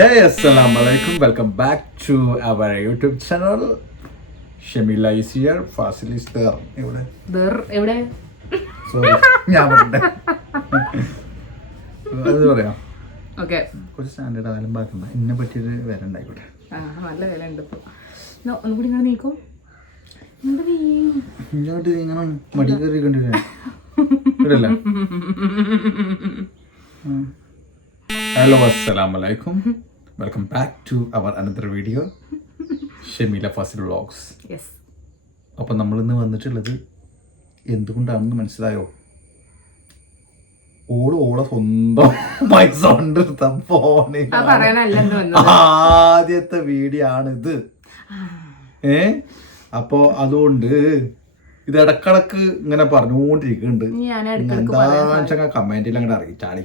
Hey, assalamu alaikum. Welcome back to our YouTube channel. Shamila is here. Fasil is there. എവിടെ Sorry. ഞാൻ പറഞ്ഞെ. അത് പറയാം. Okay കുറച്ച് സ്റ്റാൻഡേർഡ് ആയാലും ബാക്കി എന്നെ പറ്റിയൊരു വേറെ ഉണ്ടായിക്കോട്ടെ. നല്ല വില ഉണ്ട് ഇപ്പോൾ ഒന്നുകൂടി ഇങ്ങനെ നീക്കും ഇങ്ങോട്ട് ഇങ്ങനെ മടി കയറി കണ്ടില്ലേ ഇവിടെയല്ല. ഹലോ അസ്സലാമു അലൈക്കും. Welcome back to our another video Shameela Fazil vlogs. അപ്പം നമ്മളിന്ന് വന്നിട്ടുള്ളത് എന്തുകൊണ്ടാണെന്ന് മനസ്സിലായോ? ഓളെ സ്വന്തം പൈസ കൊണ്ടെടുത്ത ഫോണിൽ ആദ്യത്തെ വീഡിയോ ആണിത്. അപ്പോ അതുകൊണ്ട് ഇത് ഇടക്കിടക്ക് ഇങ്ങനെ പറഞ്ഞുകൊണ്ടിരിക്കുന്നുണ്ട്. എന്താ കമന്റിൽ അങ്ങോട്ട് അറിയിച്ചാളി.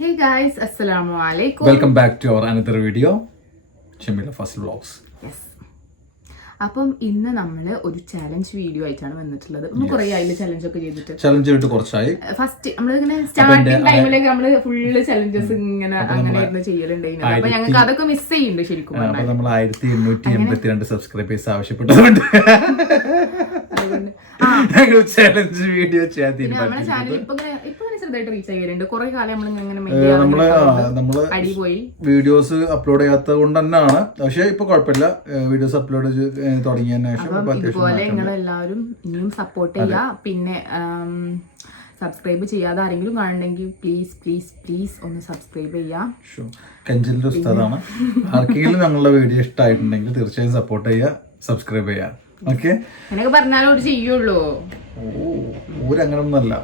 Hey guys, assalamu alaikum. Welcome back to our another video, Shamila Fasil Vlogs. Yes. അപ്പം ഇന്ന് നമ്മള് ഒരു ചാലഞ്ച് വീഡിയോ ആയിട്ടാണ് വന്നിട്ടുള്ളത്. കുറേ ആയില്ലേ ചലഞ്ച് ഒക്കെ ചെയ്തിട്ട്? ചലഞ്ച് ചെയ്തിട്ട് കുറച്ചായി. ഫസ്റ്റ് നമ്മളിങ്ങനെ സ്റ്റാർട്ടിങ് ടൈമിലേക്ക് നമ്മള് ഫുള്ള് ചലഞ്ചസ് ഇങ്ങനെ അങ്ങനെ ചെയ്യലുണ്ടായിരുന്നു. അപ്പൊ ഞങ്ങൾക്ക് അതൊക്കെ മിസ് ചെയ്യുന്നുണ്ട് ശരിക്കും. നമ്മൾ 1882 സബ്സ്ക്രൈബേഴ്സ് ആവശ്യപ്പെട്ടതുകൊണ്ട് ചലഞ്ച് വീഡിയോ ചെയ്യാൻ തീരുമാനിച്ചു. അടി പോയി വീഡിയോസ് അപ്ലോഡ് ചെയ്യാത്തത് കൊണ്ട് തന്നെയാണ്. പക്ഷെ ഇപ്പൊ കുഴപ്പമില്ല, വീഡിയോസ് അപ്ലോഡ് തുടങ്ങിയതിന് ശേഷം ഇതുപോലെ നിങ്ങൾ എല്ലാവരും ഇനിയും സപ്പോർട്ട് ചെയ്യുക. പിന്നെ സബ്സ്ക്രൈബ് ചെയ്യാതെ ആരെങ്കിലും കാണണമെങ്കിൽ പ്ലീസ് പ്ലീസ് പ്ലീസ് ഒന്ന് സബ്സ്ക്രൈബ് ചെയ്യാം. കെഞ്ചലിന്റെ ഉസ്താദാണ്. ആർക്കെങ്കിലും ഞങ്ങളുടെ വീഡിയോ ഇഷ്ടമായിട്ടുണ്ടെങ്കിൽ തീർച്ചയായും സപ്പോർട്ട് ചെയ്യുക, സബ്സ്ക്രൈബ് ചെയ്യാം. ഓക്കെ, അങ്ങനെയൊക്കെ പറഞ്ഞാലും ചെയ്യുള്ളൂ. ഊരങ്ങനൊന്നല്ല,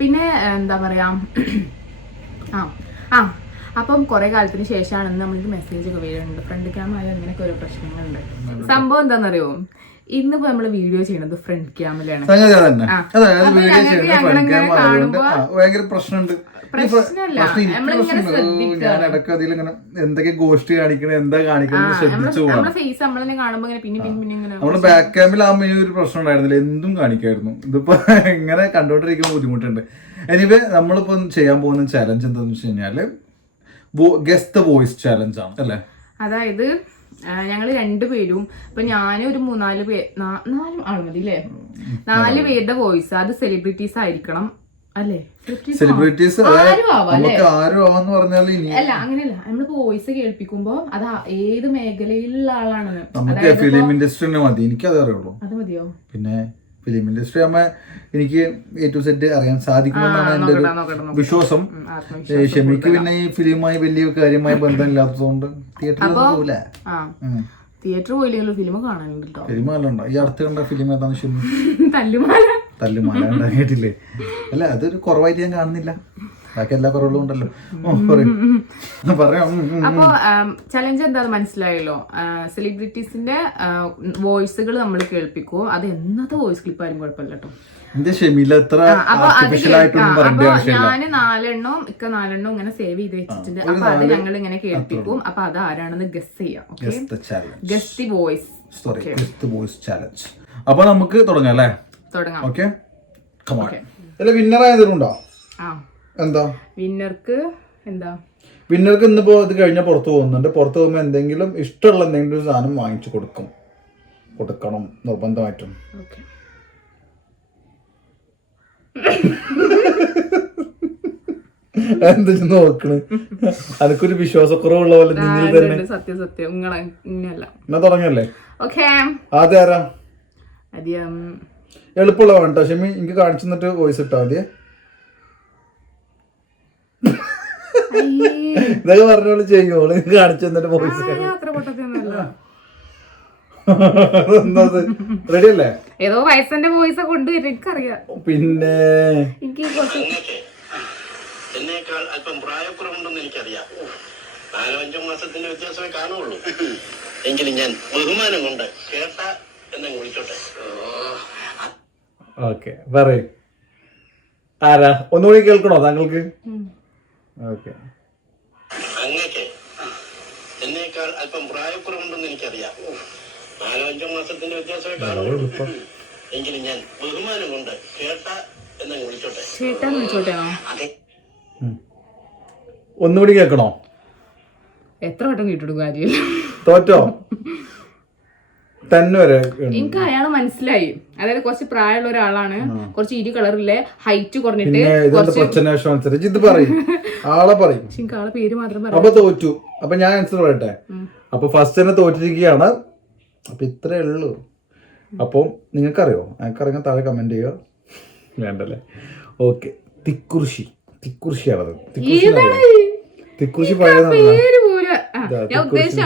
പിന്നെ എന്താ പറയാ, അപ്പം കുറെ കാലത്തിന് ശേഷമാണ് നമ്മൾക്ക് മെസ്സേജ് ഒക്കെ വരുന്നുണ്ട്. ഫ്രണ്ട് ക്യാമറ അങ്ങനെയൊക്കെ ഓരോ പ്രശ്നങ്ങളുണ്ട്. സംഭവം എന്താണെന്നറിയോ, ഇന്നിപ്പോ നമ്മള് വീഡിയോ ചെയ്യണത് ഫ്രണ്ട് ക്യാമറയാണ്. ഞാൻ ഇടയ്ക്ക് അതിലിങ്ങനെ എന്തൊക്കെ ഗോഷ്ടി കാണിക്കണം, എന്താ കാണിക്കണം ശ്രദ്ധിച്ചു പോകണം. നമ്മള് ബാക്ക് ക്യാമിലാകുമ്പോ ഈ ഒരു പ്രശ്നം ഉണ്ടായിരുന്നില്ല, എന്തും കാണിക്കായിരുന്നു. ഇതിപ്പോ ഇങ്ങനെ കണ്ടോണ്ടിരിക്കുമ്പോൾ ബുദ്ധിമുട്ടുണ്ട്. എനിവേ നമ്മളിപ്പോ ചെയ്യാൻ പോകുന്ന ചാലഞ്ച് എന്താന്ന് വെച്ച് കഴിഞ്ഞാല് ഗെസ് ദ വോയിസ് ചാലഞ്ച് ആണ് അല്ലേ? അതായത് ഞങ്ങള് രണ്ടുപേരും ഇപ്പൊ ഞാനും ഒരു 4 ആൾ മതി അല്ലേ, 4 പേരുടെ വോയിസ് അത് സെലിബ്രിറ്റീസ് ആയിരിക്കണം അല്ലേ? സെലിബ്രിറ്റീസ് അല്ല അങ്ങനെയല്ല, നമ്മളിപ്പോ വോയിസ് കേൾപ്പിക്കുമ്പോ അത് ഏത് മേഖലയിലുള്ള ആളാണെന്ന്. നമുക്ക് ഫിലിം ഇൻഡസ്ട്രി തന്നെ മതി, എനിക്കത് അറിയുള്ളൂ. അത് മതിയോ? പിന്നെ ഫിലിം ഇൻഡസ്ട്രി ആകുമ്പോ എനിക്ക് A to Z അറിയാൻ സാധിക്കുമെന്നാണ് എന്റെ ഒരു വിശ്വാസം. ഷമിക്ക് പിന്നെ ഈ ഫിലിമുമായി വലിയ കാര്യമായ ബന്ധമില്ലാത്തതുകൊണ്ട് തിയേറ്ററിൽ പോകില്ല. തിയേറ്റർ പോയില്ലെങ്കിലും ഫിലിം കാണാനുണ്ട്. ഫിലിം നല്ല ഈ അടുത്ത് കണ്ട ഫിലിം ഏതാണ്? ഷമി തല്ലുമാല ഉണ്ടായിട്ടില്ലേ? അല്ല, അതൊരു കുറവായിട്ട് ഞാൻ കാണുന്നില്ല, ബാക്കി എല്ലാ കുറവുകളും ഉണ്ടല്ലോ. പറയാം. അപ്പൊ ചലഞ്ച് എന്താന്ന് മനസ്സിലായല്ലോ. സെലിബ്രിറ്റീസിന്റെ വോയിസുകൾ നമ്മൾ കേൾപ്പിക്കും. അത് എന്നത്തെ വോയിസ് ക്ലിപ്പ് ആയാലും കുഴപ്പമില്ല കേട്ടോ. ഞാന് 4 എണ്ണം 4 എണ്ണം ഇങ്ങനെ സേവ് ചെയ്ത് വെച്ചിട്ടുണ്ട്. അപ്പൊ അത് ഞങ്ങൾ ഇങ്ങനെ കേൾപ്പിക്കും. അപ്പൊ അത് ആരാണെന്ന് ഗസ് ചെയ്യാം. Guess the voice challenge. അപ്പൊ നമുക്ക് തുടങ്ങാം അല്ലേ? തുടങ്ങാം. ഓക്കെ, വിന്നർ ആയതുണ്ടോ? എന്താ വിന്നർക്ക് ഇന്നിപ്പോ ഇത് കഴിഞ്ഞാൽ പുറത്ത് പോകുന്നുണ്ട്. പുറത്ത് പോകുമ്പോ എന്തെങ്കിലും ഇഷ്ടമുള്ള എന്തെങ്കിലും ഒരു സാധനം വാങ്ങിച്ചു കൊടുക്കണം നിർബന്ധമായിട്ടും. എന്താ നോക്കണ്? അനക്കൊരു വിശ്വാസക്കുറവുള്ള പോലെ തന്നെ. സത്യം എന്നാ തുടങ്ങല്ലേ? ആദ്യം ആരാ? എളുപ്പമുള്ള വേണ്ട ഷമി, എനിക്ക് കാണിച്ചു തന്നിട്ട് വോയിസ് ഇട്ടാ മതിയേ. ഇതൊക്കെ പറഞ്ഞോളൂ ചെയ്യുമോള്, കാണിച്ചു തന്നിട്ട് വോയിസ്. റെഡി അല്ലേ? ഏതോ വയസ്സന്റെ വോയിസ് കൊണ്ടുവരും, എനിക്കറിയാം. പിന്നെ എന്നേക്കാൾ അല്പം പ്രായക്കുറവുണ്ടെന്ന് എനിക്കറിയാം. 4-5 മാസത്തിന്റെ വ്യത്യാസമേ കാണുള്ളൂ. എങ്കിലും ഞാൻ ബഹുമാനം കൊണ്ട് കേട്ട എന്നെ വിളിച്ചോട്ടെ. ഓക്കെ, പറയൂ. ആരാ? ഒന്നുകൂടി കേൾക്കണോ താങ്കൾക്ക്? ഓക്കെ. അങ്ങക്ക് എന്നേക്കാൾ അല്പം പ്രായക്കുറവുണ്ടെന്ന് എനിക്കറിയാം. 4-5 മാസത്തിന്റെ വ്യത്യാസമേ കാണുള്ളൂ. എങ്കിലും ഞാൻ ബഹുമാനം കൊണ്ട് കേട്ട എന്നെ വിളിച്ചോട്ടെ. ചേട്ടാന്ന് വിളിച്ചോട്ടെ? അതെ. ഒന്നുകൂടി കേൾക്കണോ? എത്ര വട്ടം കേട്ടിടും കാര്യമില്ല. തോറ്റോ? 10 വരെ എനിക്ക് അയാളെ മനസ്സിലായി. അതായത് കുറച്ച് പ്രായമുള്ള ഒരാളാണ്, കുറച്ച് ഇരു കളറിലെ, ഹൈറ്റ് കുറഞ്ഞിട്ട്. ഇത് പറയും ആളെ പറയും. എനിക്ക് ആളെ പേര് മാത്രം അപ്പൊ തോറ്റു. അപ്പൊ ഞാൻ ആൻസർ പറയട്ടെ. അപ്പൊ ഫസ്റ്റ് തന്നെ തോറ്റിരിക്കുകയാണ്. അപ്പൊ ഇത്രേ ഉള്ളൂ. അപ്പം നിങ്ങൾക്കറിയോ? എനിക്കറിയാൻ താഴെ കമന്റ് ചെയ്യുക. വേണ്ടല്ലേ? ഓക്കെ. തിക്കുറിശിയാണത്. തിക്കുറിശി പഴയ പേര് പോലെ ഞാൻ ഉദ്ദേശിച്ച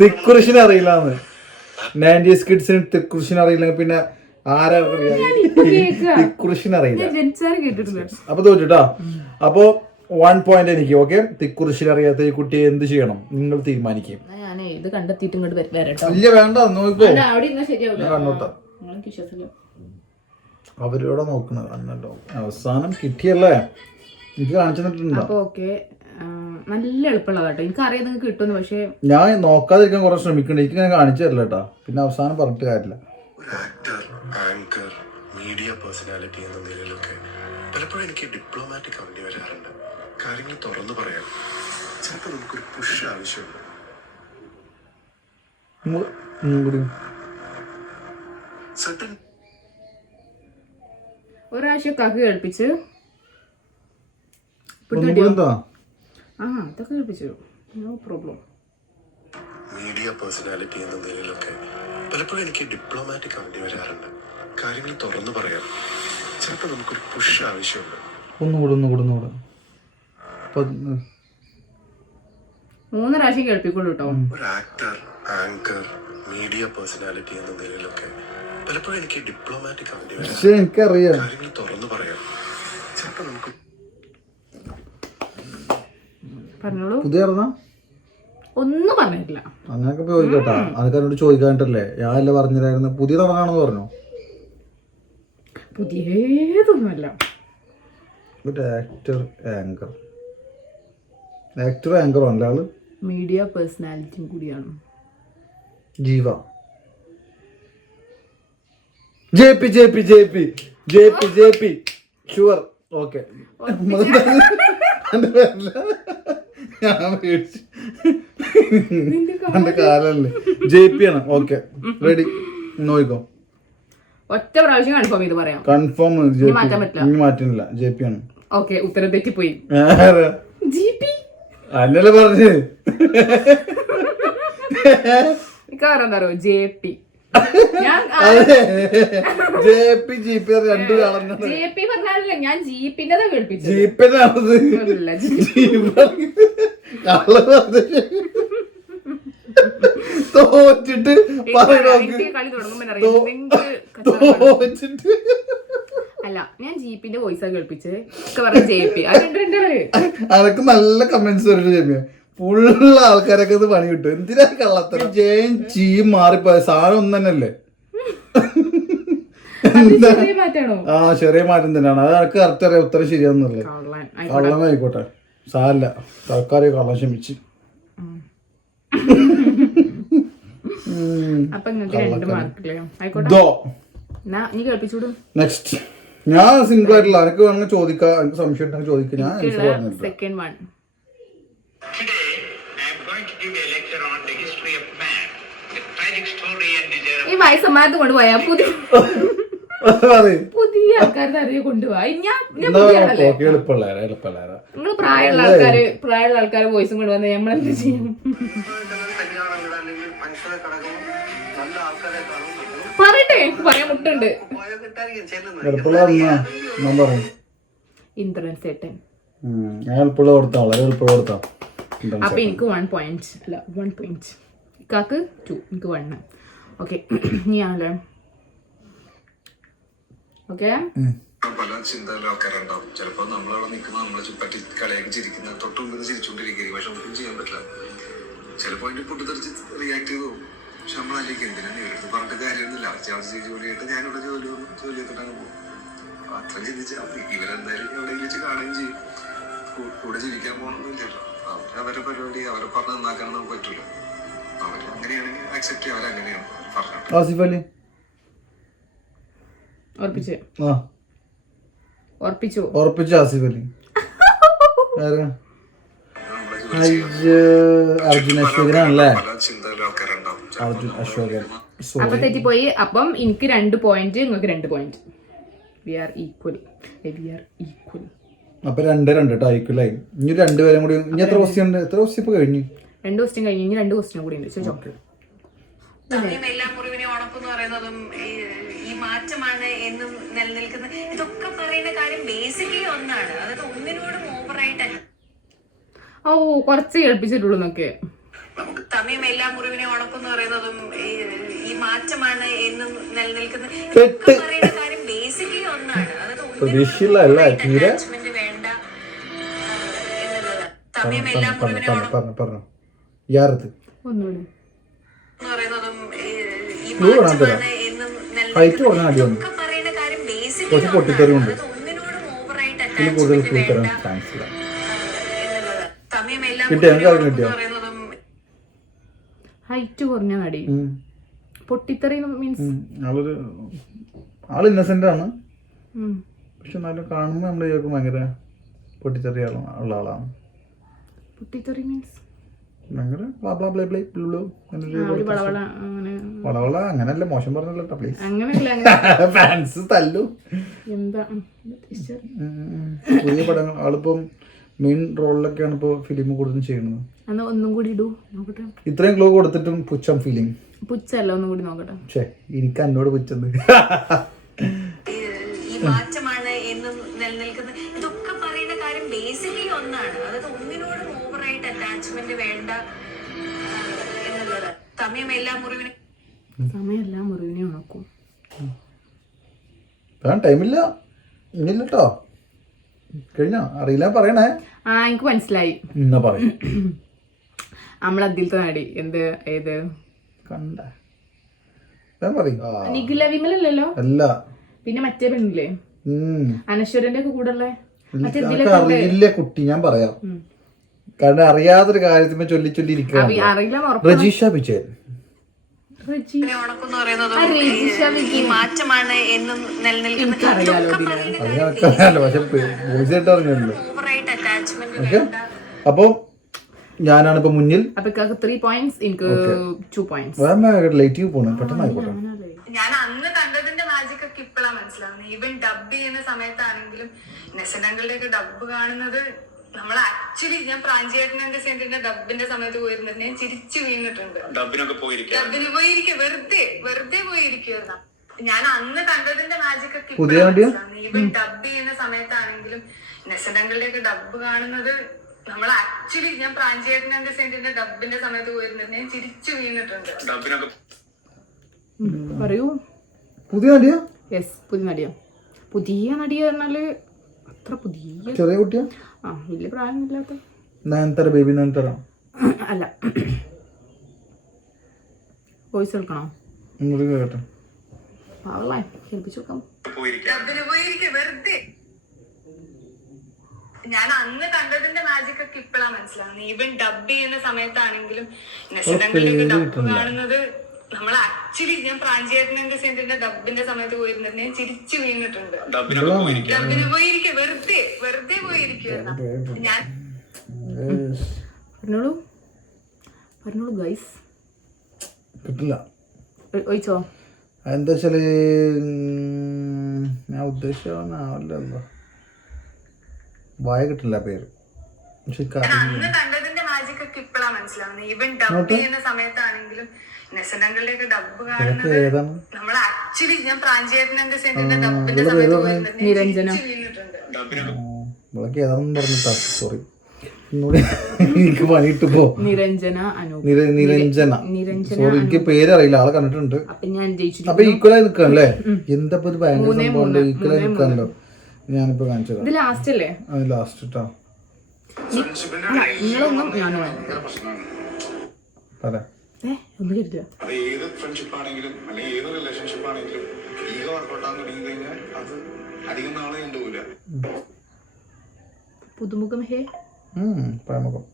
തിക്കുറിശിനെ അറിയില്ലാന്ന്. 90s കിഡ്സിന് തിക്കുറിശിനെ അറിയില്ലെങ്കിൽ പിന്നെ ആരാ തിക്കുറിശിനെ അറിയില്ല. അപ്പൊ തോറ്റുട്ടാ. അപ്പൊ 1 പോയിന്റ് എനിക്ക്. ഓക്കെ. തിക്കുറിശിനെ അറിയാത്ത ഈ കുട്ടിയെ എന്ത് ചെയ്യണം നിങ്ങൾ തീരുമാനിക്കും. ഇത് കണ്ടെത്തിയിട്ട് ഇങ്ങോട്ട് വരട്ടോ. ഇല്ല വേണ്ട, നോക്കോ. കണ്ണോട്ടാ അവരോടെ നോക്കണത് അന്നല്ലോ. അവസാനം കിട്ടിയല്ലേ? എനിക്ക് കാണിച്ചു തന്നിട്ടുണ്ടോ? അപ്പൊ ഓക്കെ, നല്ല എളുപ്പമുള്ളതാട്ടോ. എനിക്ക് അറിയാം നിങ്ങൾക്ക് കിട്ടുമെന്ന്. പക്ഷെ ഞാൻ നോക്കാതിരിക്കാൻ കുറെ ശ്രമിക്കണ്ട. എനിക്ക് ഇങ്ങനെ കാണിച്ചു തരില്ല കേട്ടാ. പിന്നെ അവസാനം പറഞ്ഞിട്ട് കാര്യമില്ല. ആക്ടർ, ആങ്കർ, മീഡിയ പേഴ്സണാലിറ്റി എന്ന നിലയിലൊക്കെ പലപ്പോഴും എനിക്ക് ഡിപ്ലോമാറ്റിക് ആവേണ്ടി വരാറുണ്ട്. കാര്യങ്ങൾ തുറന്നു പറയാം. ചിലപ്പോൾ നമുക്കൊരു പുഷ് ആവശ്യമുണ്ട്. ഒരാഴ്ച കാക്ക് കേൾപ്പിച്ച് അതൊക്കെ കേൾപ്പിച്ചു. No problem. മീഡിയ പേഴ്സണാലിറ്റി എന്ന നിലയിലൊക്കെ പലപ്പോഴും എനിക്ക് ഡിപ്ലോമാറ്റിക് ആവേണ്ടി വരാറുണ്ട്. കാര്യങ്ങൾ തുറന്നു പറയാം. ചിലപ്പോൾ നമുക്കൊരു പുഷ് ആവശ്യമുണ്ട്. ഒന്നുകൂടെ 3 പ്രാവശ്യം കേൾപ്പിക്കുള്ളൂ കേട്ടോ. ഒരു ആക്ടർ, ആങ്കർ, മീഡിയ പേഴ്സണാലിറ്റി എന്ന നിലയിലൊക്കെ പലപ്പോഴും എനിക്ക് ഡിപ്ലോമാറ്റിക് ആവേണ്ടി വരാറുണ്ട്. എനിക്കറിയാം. കാര്യങ്ങൾ തുറന്നു പറയാം. ചിലപ്പോൾ നമുക്ക് പറഞ്ഞോളൂ. പുതിയ ഒന്നും പറഞ്ഞിട്ടില്ല. അങ്ങനെയൊക്കെ ചോദിക്കട്ടാ. അതൊക്കെ എന്നോട് ചോദിക്കാനിട്ടല്ലേ? ഞാനല്ലേ പറഞ്ഞില്ലായിരുന്നു പുതിയ തുടങ്ങാണെന്ന് പറഞ്ഞു. പുതിയതൊന്നുമല്ല. ഒരു ആക്ടർ ആങ്കറോ അല്ല ആള്? മീഡിയ പേഴ്സണാലിറ്റിയും കൂടിയാണ്. Jeeva. J P sure. Okay. എന്റെ കാലല്ലേ. JP ആണ്. Okay ready. നോയിക്കോ. ഒറ്റ പ്രാവശ്യം കൺഫേം ചെയ്ത് പറയാം. കൺഫേം. മാറ്റാൻ പറ്റില്ല. മാറ്റുന്നില്ല. JP ആണ്. ഓക്കെ, ഉത്തരം തെറ്റിപ്പോയി. അന്നല്ലേ പറഞ്ഞ്. എന്താറോ JP. JP രണ്ടു JP പറഞ്ഞാലല്ല, ഞാൻ ജീപ്പിന്റെ കേൾപ്പിച്ചു. തോറ്റിട്ട് അല്ല, ഞാൻ ജീപ്പിന്റെ വോയിസാ കേൾപ്പിച്ചത്. JP. അതൊക്കെ നല്ല കമന്റ്സ് വരുന്നുണ്ട്. ഫുള്ള് ആൾക്കാരൊക്കെ ഇത് പണി കിട്ടും. എന്തിനാ കള്ളത്തരം? ജയും ചീയും മാറിപ്പോയ സാധനം ഒന്നു തന്നെയല്ലേ? ചെറിയ മാറ്റം തന്നെയാണ്. അത് എനിക്ക് കറക്റ്റ് അറിയാം ഉത്തരം ശരിയാന്നുള്ളത്. കള്ളമായിക്കോട്ടെ, സാരല്ല. തൽക്കാലം കള്ളം ക്ഷമിച്ച്. നെക്സ്റ്റ്. ഞാൻ സിംഗിൾ ആയിട്ടില്ല. എനിക്ക് വേണമെങ്കിൽ ചോദിക്കാം. എനിക്ക് സംശയം ഉണ്ടെങ്കിൽ ചോദിക്കാം. ഞാൻ second one. Today, I am going to give a lecture on the history of man, the tragic story and desire. ഈ വയസ്സന്മാരത്ത് കൊണ്ടുപോയാ പുതിയ ആൾക്കാരുടെ അറിയ കൊണ്ടുപോവാ. നിങ്ങൾ പ്രായമുള്ള ആൾക്കാരെ വോയിസും കൊണ്ടുവന്ന് നമ്മളെന്ത് ചെയ്യും? പറയട്ടെ, പറയാൻ മുട്ടുണ്ട്. ഇന്ദ്രൻ ചേട്ടൻ. അപ്പൊ എനിക്ക് 1 പോയിന്റ്. അല്ല, 1 പോയിന്റ്. ഇക്കാക്ക് 2, എനിക്ക് 1. ഓക്കെ, നീയാണല്ലേ? ഓക്കെ. പല ചിന്തയുള്ള ആൾക്കാരുണ്ടാവും. ചിലപ്പോ നമ്മളവിടെ നിൽക്കുന്ന നമ്മളെ ചുറ്റി കളിയാക്കി ചിരിക്കുന്ന തൊട്ട് മുമ്പിൽ ചിരിച്ചുകൊണ്ടിരിക്കും. പക്ഷെ നമുക്കും ചെയ്യാൻ പറ്റില്ല. ചിലപ്പോ അതിന്റെ പൊട്ടിത്തെറിച്ച് റിയാക്ട് ചെയ്തു പോകും. പക്ഷെ നമ്മളതിലേക്ക് എന്തിനാണ് ഇവരുടെ പറഞ്ഞിട്ട് കാര്യമൊന്നുമില്ല. അത്യാവശ്യം ജോലിയായിട്ട് ഞാനിവിടെ ജോലി ചെയ്തിട്ടങ്ങ് പോകും. അത്ര ചിന്തിച്ചാൽ ഇവരെന്തായാലും എവിടെയെങ്കിലും വെച്ച് കാണുകയും ചെയ്യും. കൂടെ ജീവിക്കാൻ പോകണമെന്നില്ലല്ലോ. അവരെ പരിപാടി അവരെ പറഞ്ഞ് നന്നാക്കാൻ നമുക്ക് പറ്റില്ല. അവർ അങ്ങനെയാണെങ്കിൽ അക്സെപ്റ്റ് ചെയ്യാം. അവരങ്ങനെയാണ് പറഞ്ഞത്. ഉറപ്പിച്ച ആസിഫ് അലി. ആരാ? അർജുൻ അശോകനാണല്ലേ? പല ചിന്തയിലുള്ള ആൾക്കാരുണ്ടാവും. അർജുൻ അശോകൻ. അപ്പൊ തെറ്റിപ്പോയി. അപ്പം എനിക്ക് 2 പോയിന്റ്, നിങ്ങൾക്ക് 2 പോയിന്റ്. V R equal. അപ്പൊ 2-2 ടൈക്കിലായി. ഇനി 2 പേരും കൂടി. ഇനി എത്ര ക്വസ്റ്റ്യൻ ഉണ്ട്? എത്ര ക്വസ്റ്റ്യൻ ഇപ്പൊ കഴിഞ്ഞു? 2 ക്വസ്റ്റ്യൻ കഴിഞ്ഞു. ഇനി 2 ക്വസ്റ്റ്യൻ കൂടി ഉണ്ട്. ചോദിച്ചോ. എല്ലാ മുറിവിനെ ഉണക്കെന്ന് പറയുന്നതും ഈ മാറ്റമാണ് എന്നും നിലനിൽക്കുന്നത്. ഇതൊക്കെ പറയുന്ന കാര്യം ബേസിക്കലി ഒന്നാണ്. അതായത് ഒന്നിനോടും ഓവറായിട്ട് ഓ കുറച്ച് കേൾപ്പിച്ചിട്ടുള്ളൂ എന്നൊക്കെ. തമിഴ് എല്ലാ മുറിവിനെ ഉണക്കെന്ന് പറയുന്നതും ഈ മാറ്റമാണ് എന്നും നിലനിൽക്കുന്നത്. ഇതൊക്കെ പറയുന്ന കാര്യം ബേസിക്കലി ഒന്നാണ്. അതായത് അറ്റാച്ച്മെന്റ് വേണ്ട എന്നുള്ളത്. തമിഴ് എല്ലാ മുറിവിനെ പറഞ്ഞു യാറത്ത് ഒന്നുകൂടി എന്ന് പറയുന്നതും ഈ മാറ്റമാണ് എന്നും നിലനിൽക്കുന്നത്. ഇതൊക്കെ പറയുന്ന കാര്യം ബേസിക്കലി ഒന്നാണ്. അതായത് ഒന്നിനോടും ഓവറായിട്ട് അറ്റാച്ച്മെന്റ് വേണ്ട എന്നുള്ളത്. തമിഴ് എല്ലാ മുറിവിനെ പറയുന്നതും ഹൈറ്റ് കുറഞ്ഞ നടി. പൊട്ടിത്തെറി മീൻസ് ആള് ഇന്നസെന്റ് ആണ്. പക്ഷെ എന്നാലും കാണുമ്പോ നമ്മള് ചോദിക്കും ഭയങ്കര പൊട്ടിത്തെറിയ ഉള്ള ആളാണ്. പൊട്ടിത്തെറി മീൻസ് ഭയങ്കര വളവള അങ്ങനല്ല, മോശം പറഞ്ഞല്ലോ പ്ലീസ്. അങ്ങനെയല്ല ഫാൻസ് തല്ലു. എന്താ പുതിയ പടങ്ങൾ ആളിപ്പം മെയിൻ റോളിലൊക്കെയാണ് ഇപ്പൊ ഫിലിം കൂടുതലും ചെയ്യുന്നത്. എന്നാ ഒന്നും കൂടി ഇടൂ നോക്കട്ടെ. ഇത്രയും ഗ്ലോ കൊടുത്തിട്ടും പുച്ഛം ഫീലിംഗ്. പുച്ഛല്ല, ഒന്നും കൂടി നോക്കട്ടെ. പക്ഷേ എനിക്ക് എന്നോട് പുച്ഛത്. ഈ മാറ്റമാണ് എന്നും നിലനിൽക്കുന്നത്. ഇതൊക്കെ പറയുന്ന കാര്യം ബേസിക്കലി ഒന്നാണ്. അതായത് ഒന്നിനോടും ഓവറായിട്ട് അറ്റാച്ച്മെന്റ് വേണ്ട എന്നുള്ളത്. തമിഴ് എല്ലാ മുറിവിനെ സമയല്ല മുറിവിനെ ഉണക്കും. ടൈമില്ല ഇല്ലട്ടോ. കഴിഞ്ഞോ? അറിയില്ല പറയണേ. എനിക്ക് മനസ്സിലായി. എന്നാ പറയും നമ്മളതിലത്തെ നടി എന്ത് ഏത് കണ്ട നിഖില വിമലല്ലോ? അല്ല, പിന്നെ മറ്റേ പെണ്ണില്ലേ അനശ്വരന്റെ ഒക്കെ കൂടെ ഉള്ളേ? അറിയില്ല കുട്ടി, ഞാൻ പറയാം. കാരണം അറിയാത്തൊരു കാര്യത്തിന്മേ ചൊല്ലി ചൊല്ലി ഇരിക്കുക. രജീഷ വിജയൻ. ഉണക്കെന്ന് പറയുന്നതും ഈ മാറ്റമാണ് എന്നും നിലനിൽക്കുന്നത്. അറിയാലോ, പക്ഷെ പോയിസായിട്ട് അറിഞ്ഞല്ലോ. ഓവറായിട്ട് അറ്റാച്ച്മെന്റ് ഓക്കെ, അപ്പൊ ഞാനാണ് ഇപ്പൊ മുന്നിൽ. അപ്പൊ 3 പോയിന്റ്സ്, എനിക്ക് 2 പോയിന്റ്സ്. ലേറ്റ് പോണേ, പെട്ടെന്ന് ആയിക്കോട്ടെ. ഞാൻ അന്ന് കണ്ടതിന്റെ മാജിക് ഒക്കെ ഇപ്പോഴാണ് മനസ്സിലാവുന്നത്. ഈവൻ ഡബ് ചെയ്യുന്ന സമയത്താണെങ്കിലും നെസനങ്ങളുടെ ഒക്കെ ഡബ് കാണുന്നത് നമ്മൾ ആക്ച്വലി, ഞാൻ പ്രാഞ്ചിയേട്ടന്റെ സെന്റിന്റെ ഡബിന്റെ സമയത്ത് പോയിരുന്നത് ഞാൻ ചിരിച്ചു വീണിട്ടുണ്ട്. ഡബിനൊക്കെ ഡബിന് പോയിരിക്കും, വെറുതെ പോയിരിക്കുവായിരുന്നു. ഞാൻ അന്ന് കണ്ടതിന്റെ മാജിക് ഒക്കെ ഈവൻ ഡബ് ചെയ്യുന്ന സമയത്താണെങ്കിലും നെസനങ്ങളുടെ ഒക്കെ ഡബ് കാണുന്നത് നമ്മൾ ആക്ച്വലി, ഞാൻ പ്രാഞ്ചിയേട്ടന്റെ സെന്റിന്റെ ഡബിന്റെ സമയത്ത് പോയിരുന്നത് ഞാൻ ചിരിച്ചു വീണിട്ടുണ്ട്. ഡബിനൊക്കെ പറയൂ. പുതിയ നടിയാ? യെസ്, പുതിയ നടിയാ. പുതിയ നടി പറഞ്ഞാല് അത്ര പുതിയ, ചെറിയ കുട്ടിയാ? വലിയ പ്രായമൊന്നുമില്ലാത്ത. നയൻതാര, ബേബി നയൻതാര അല്ല. വോയിസ് കേൾക്കണോ? കേട്ടെ. കേൾപ്പിച്ചു നോക്കാം. ഡബിന് പോയിരിക്കും, വെറുതെ. ഞാൻ അന്ന് കണ്ടതിന്റെ മാജിക് ഒക്കെ ഇപ്പോഴാണ് മനസ്സിലാവുന്നത്. ഈവൻ ഡബ് ചെയ്യുന്ന സമയത്താണെങ്കിലും നെസനങ്ങളുടെ ഡബ് കാണുന്നത് നമ്മൾ ആക്ച്വലി, ഞാൻ പ്രാഞ്ചിയേട്ടന്റെ സെന്റിന്റെ ഡബിന്റെ സമയത്ത് പോയിരുന്നത് ഞാൻ ചിരിച്ചു വീണിട്ടുണ്ട്. ഡബിന് പോയിരിക്കും, വെറുതെ പോയിരിക്കുവായിരുന്നു. ഞാൻ പറഞ്ഞോളൂ ഗൈസ്. കിട്ടില്ല. ഒഴിച്ചോ? എന്താ വെച്ചാല് ഞാൻ ഉദ്ദേശിച്ചല്ലോ, വായ കിട്ടില്ല പേര്. അന്ന് കണ്ടതിന്റെ മാജിക് ഒക്കെ ഇപ്പോഴാണ് മനസ്സിലാവുന്നത്. ഈവൻ ഡബ് ചെയ്യുന്ന സമയത്താണെങ്കിലും നെസനങ്ങളുടെ ഒക്കെ ഡബ് കാണുന്നത് നമ്മൾ ആക്ച്വലി, ഞാൻ പ്രാഞ്ചിയേട്ടന്റെ സെന്റിന്റെ ഡബിന്റെ സമയത്ത് പോയിരുന്നത് ഞാൻ ചിരിച്ചു വീണിട്ടുണ്ട്. വിളക്ക് ഏതാണെന്ന് പറഞ്ഞിട്ടാ, സോറി. എനിക്ക് പണിയിട്ട് പോ. നിരഞ്ജന. സോറി, എനിക്ക് പേരറിയില്ല, ആളെ കണ്ടിട്ടുണ്ട്. അപ്പൊ ഈക്വലായി നിക്കാണല്ലേ? എന്താ ഇപ്പൊ ഭയങ്കര സംഭവം, ഈക്വലായി നിക്കാണല്ലോ. ഞാനിപ്പോ കാണിച്ചത് ലാസ്റ്റ് അല്ലേ? ലാസ്റ്റ് ട്ടാ. അത് ഏത് ഫ്രണ്ട്ഷിപ്പ് ആണെങ്കിലും അല്ലെങ്കിൽ ഏത് റിലേഷൻഷിപ്പ് ആണെങ്കിലും ഈഗോ വർക്കൗട്ട് ആകാൻ തുടങ്ങി കഴിഞ്ഞാൽ അത് അധികം നാളെ ഉണ്ടാവില്ല. പുതുമുഖം ഹേ പ്രേമകം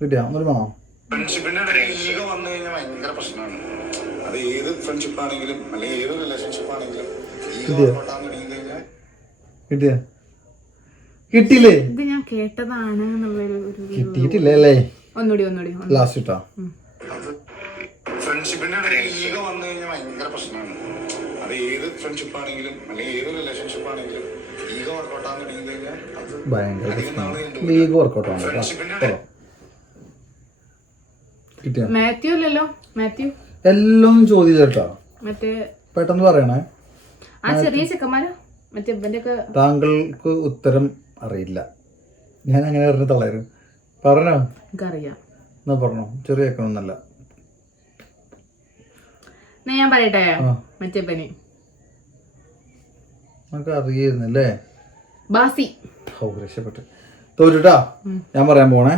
കിട്ടിയാ ഒന്നൊരു വേണോ? ഫ്രണ്ട്ഷിപ്പിന്റെ ഈഗോ വന്നു കഴിഞ്ഞാൽ ഭയങ്കര പ്രശ്നമാണ്. അത് ഏത് ഫ്രണ്ട്ഷിപ്പ് ആണെങ്കിലും അല്ലെങ്കിൽ ഏത് റിലേഷൻഷിപ്പ് ആണെങ്കിലും ഈഗോ വർക്കൗട്ട് ആകാൻ തുടങ്ങി കഴിഞ്ഞാൽ കിട്ടിയ കിട്ടിയില്ലേ? ഇത് ഞാൻ കേട്ടതാണ് എന്നുള്ളൊരു കിട്ടിയിട്ടില്ല അല്ലേ? ഒന്നുകൂടി ലാസ്റ്റ് ഇട്ടാ. ഫ്രണ്ട്ഷിപ്പിന്റെ ഇടയിൽ ഈഗോ വന്നു കഴിഞ്ഞാൽ ഭയങ്കര പ്രശ്നമാണ്. അത് ഏത് ഫ്രണ്ട്ഷിപ്പ് ആണെങ്കിലും അല്ലെങ്കിൽ ഏത് റിലേഷൻഷിപ്പ് ആണെങ്കിലും ഈഗോ വർക്കൗട്ട് ആകാൻ തുടങ്ങി കഴിഞ്ഞാൽ അത് ഭയങ്കര പ്രശ്നമാണ്. ലീഗ് വർക്കൗട്ട് ആണ്. കിട്ടിയ മാത്യു അല്ലല്ലോ? മാത്യു എല്ലാം ചോദ്യം കേട്ടോ, മറ്റേ പെട്ടെന്ന് പറയണേ. ആ ചെറിയ ചെക്കന്മാരാ മറ്റേ ഇവന്റെ ഒക്കെ. താങ്കൾക്ക് ഉത്തരം അറിയില്ല. ഞാൻ അങ്ങനെ പറഞ്ഞ തളരും. പറഞ്ഞോ? എനിക്കറിയാം. എന്നാ പറഞ്ഞോ. ചെറിയ ചെക്കനൊന്നല്ല. ഞാൻ പറയട്ടെ, മറ്റേ ഇവന് നമുക്ക് അറിയായിരുന്നല്ലേ. ബാസി. രക്ഷപ്പെട്ടു. തോറ്റുട്ടാ. ഞാൻ പറയാൻ പോണേ.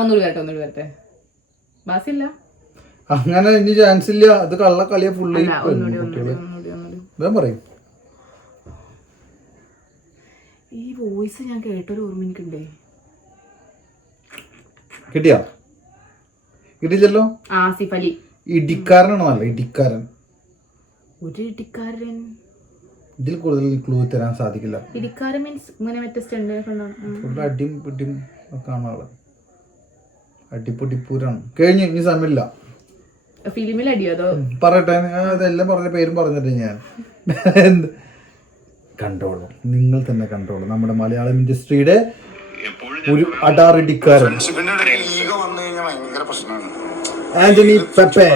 ഒന്നുകൂടി വരട്ടെ. ബാസി ഇല്ല, അങ്ങനെ ഇനി ചാൻസ് ഇല്ല. അത് കള്ള കളിയാ ഫുള്ള്. ഞാൻ പറയും. ഈ വോയിസ് ഞാൻ കേട്ടൊരു ഓർമ്മ എനിക്കുണ്ടേ. കിട്ടിയാ? കിട്ടിയില്ലല്ലോ. ആസിഫ് അലി. ഇടിക്കാരനാണോ? അല്ല, ഇടിക്കാരൻ. ഒരു ഇടിക്കാരൻ. ഇതിൽ കൂടുതൽ ക്ലൂ തരാൻ സാധിക്കില്ല. ഇടിക്കാരൻ മീൻസ് ഇങ്ങനെ മറ്റേ സ്റ്റണ്ട് അടിയും പിടിയും ഒക്കെ ആണ് ആള്. അടിപ്പൊടിപ്പൂരാണ്. കഴിഞ്ഞു. ഇനി സമയമില്ല. ഫിലിമിൽ അടിയോ അതോ? പറയട്ടെ. അതെല്ലാം പറഞ്ഞ പേരും പറഞ്ഞിട്ട് ഞാൻ കണ്ടോളൂ. നിങ്ങൾ തന്നെ കണ്ടോളൂ. നമ്മുടെ മലയാളം ഇൻഡസ്ട്രിയുടെ ഒരു അടാറിടിക്കാരൻ ഈഗോ വന്നു കഴിഞ്ഞാൽ ഭയങ്കര പ്രശ്നമാണ്. ആന്റണി പെപ്പെ.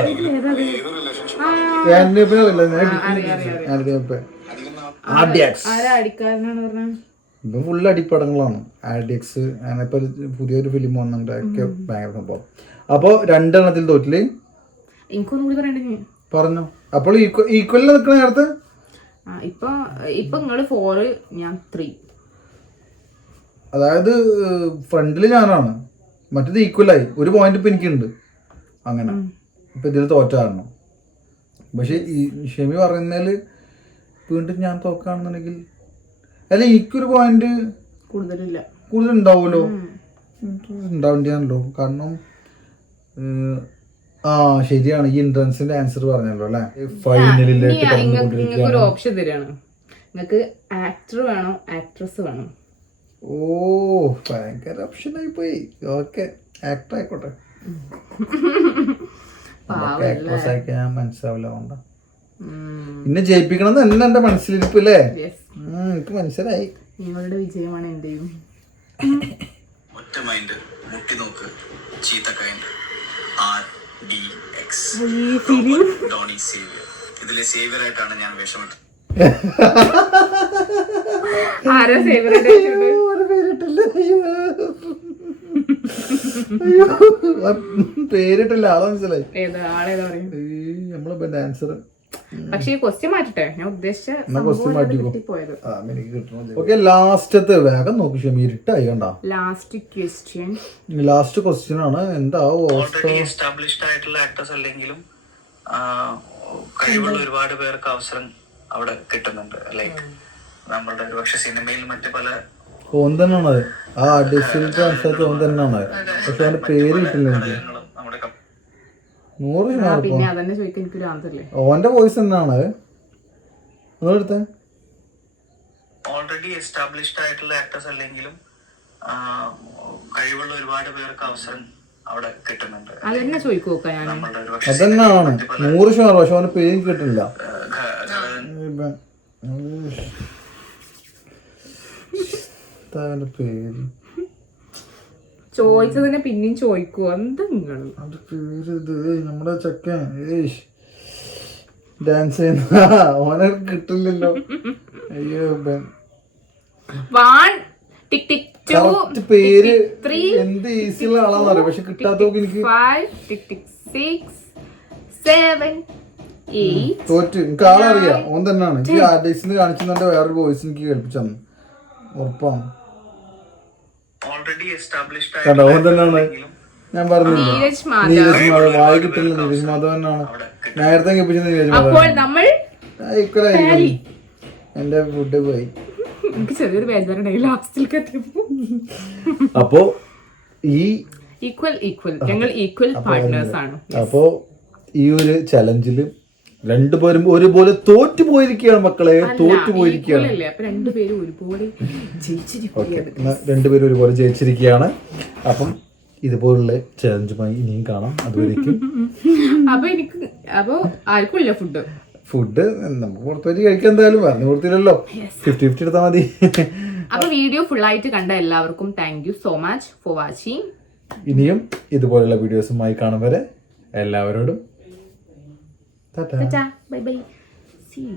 ഇപ്പൊ ഫുള്ള് അടിപ്പടങ്ങളാണ്. ആർഡിഎക്സ് അങ്ങനെ ഇപ്പൊ പുതിയൊരു ഫിലിം വന്നിട്ടുണ്ട്. ഒക്കെ ഭയങ്കര സംഭവം. അപ്പൊ 2 എണ്ണത്തിൽ തോറ്റില്. എനിക്കൊന്നും കൂടി പറയണ്ടേ? പറഞ്ഞു. അപ്പോൾ ഈക്വലിൽ നിൽക്കണ നേരത്ത് ഇപ്പൊ നിങ്ങള് 4, ഞാൻ 3. അതായത് ഫ്രണ്ടില് ഞാനാണ്, മറ്റേത് ഈക്വലായി. ഒരു പോയിന്റ് ഇപ്പൊ എനിക്കുണ്ട്. അങ്ങനെ ഇപ്പൊ ഇതിൽ തോറ്റായിരുന്നു. പക്ഷെ ഈ ഷെമി പറയുന്നതില് വീണ്ടും ഞാൻ തോക്കാണെന്നുണ്ടെങ്കിൽ അല്ല, എനിക്കൊരു പോയിന്റ് കൂടുതൽ ഉണ്ടാവുമല്ലോ. ഉണ്ടാവേണ്ടിയാണല്ലോ. കാരണം ശരിയാണ്. ഈ എൻട്രൻസിന്റെ ആൻസർ പറഞ്ഞല്ലോ അല്ലെ. ഫൈനലിലേക്ക് ഒരു ഓപ്ഷൻ തരാണ്. നിങ്ങൾക്ക് ആക്ടർ വേണോ ആക്ട്രസ് വേണോ? ഓ, ഭയങ്കര ഓപ്ഷൻ ആയി പോയി. ഓക്കെ, ആക്ടർ ആയിക്കോട്ടെ. ആക്ട്രസ് ആയിക്കാൻ ഞാൻ മനസ്സിലാവില്ല. കൊണ്ട പിന്നെ ജയിപ്പിക്കണം എന്ന് എന്റെ മനസ്സിലിരിപ്പ് അല്ലേ. എനിക്ക് മനസ്സിലായി. നിങ്ങളുടെ വിജയമാണ് എന്റെയും. ഒറ്റ മൈൻഡ്, മുട്ടി നോക്ക്, ചീത്തക്കൈൻഡ്, RDX, ഡോണി സേവിയർ. ഇതിലെ സേവിയർ ആയിട്ടാണ് ഞാൻ വേഷമിട്ടത്. ആരാ സേവിയർ? പേരിട്ടില്ല. ആളെ മനസ്സിലായി. നമ്മളെ ഡാൻസർ. പക്ഷെ ക്വസ്റ്റ്യൻ മാറ്റട്ടെ. ഞാൻ ഉദ്ദേശിച്ച ലാസ്റ്റത്തെ വേഗം നോക്കി. ഷെമി ഇരുട്ടായി കണ്ട. ലാസ്റ്റ് ക്വസ്റ്റ്യൻ ആണ്. എന്താ ഓൾറെഡി എസ്റ്റാബ്ലിഷ്ഡ് ആയിട്ടുള്ള ആക്ടേഴ്സ് അല്ലെങ്കിലും കഴിവുള്ള ഒരുപാട് പേർക്ക് അവസരം അവിടെ കിട്ടുന്നുണ്ട്. ലൈക്ക് നമ്മളുടെ ഒരു പക്ഷെ സിനിമയിൽ മറ്റു പല ഓൻ തന്നെയാണ്. ആ ഡിസിൽത്തെ അനുസരിച്ച് ഓൻ തന്നെയാണ്. പക്ഷെ അവന്റെ പേര് കിട്ടില്ല എനിക്ക്. 100 ഓന്റെ വോയിസ് തന്നെയാണ്. ഒന്നെടുത്തേ. ഓൾറെഡി എസ്റ്റാബ്ലിഷ്ഡ് ആയിട്ടുള്ള ആക്ടേഴ്സ് അല്ലെങ്കിലും കഴിവുള്ള ഒരുപാട് പേർക്ക് അവസരം അവിടെ കിട്ടുന്നുണ്ട്. അതന്നെയാണ് 100%. പക്ഷെ അവന്റെ പേര് കിട്ടില്ല. പേര് ചോദിച്ചതിനെ പിന്നെയും ചോദിക്കുവോ? എന്താ നിങ്ങള് അത് പേര്? ഇത് നമ്മുടെ ചെക്കൻ ഡാൻസ് ചെയ്യുന്ന ഓനെ കിട്ടില്ലല്ലോ. അയ്യോ, പേര് എന്ത് ഈസിയുള്ള ആളാന്ന് അറിയാം. പക്ഷെ കിട്ടാത്തോക്ക് എനിക്ക് തോറ്റ്. എനിക്ക് ആളറിയാം. ഓൻ തന്നെയാണ്. എനിക്ക് ആർട്ടിസ്റ്റിന് കാണിച്ചിട്ട് വേറൊരു വോയിസ് എനിക്ക് കേൾപ്പിച്ചു. ഉറപ്പാണ്. കണ്ടോ, ഓൻ തന്നെയാണ്. ഞാൻ പറഞ്ഞില്ല നീരജ് മാധവ്. വായ കിട്ടില്ല. നീരജ് മാധവ് തന്നെയാണ്. നേരത്തെ കേൾപ്പിച്ചത് നീരജ് മാധവ്. ഈക്വലായിരിക്കും. എന്റെ ഫുഡ് പോയി. ചെറിയൊരു ബേജാറുണ്ടായി ലാസ്റ്റിലേക്ക് എത്തിയപ്പോ. അപ്പോ ഈ ഞങ്ങൾ ഈക്വൽ പാർട്ട്നേഴ്സ് ആണ്. അപ്പോ ഈ ഒരു ചലഞ്ചില് രണ്ടുപേരും ഒരുപോലെ തോറ്റു പോയിരിക്കുകയാണ് മക്കളെ, തോറ്റു പോയിരിക്കുകയാണ്. അല്ലേ അപ്പൊ രണ്ടുപേരും ഒരുപോലെ ജയിച്ചിരിക്കുകയാണ്. രണ്ടുപേരും ഒരുപോലെ ജയിച്ചിരിക്കുകയാണ്. അപ്പം ഇതുപോലുള്ള ചലഞ്ചുമായി ഇനിയും കാണാം. അതുവരേക്കും അപ്പൊ ആർക്കും ഇല്ല ഫുഡ് നമുക്ക് പുറത്തു വെച്ച് കഴിക്കാൻ എന്തായാലും പറഞ്ഞു കൊടുത്തില്ലല്ലോ. 50-50 എടുത്താൽ മതി. അപ്പൊ വീഡിയോ ഫുൾ ആയിട്ട് കണ്ട എല്ലാവർക്കും thank you so much for watching. ഇനിയും ഇതുപോലുള്ള വീഡിയോസുമായി കാണും വരെ എല്ലാവരോടും ബൈ ബൈ. See you.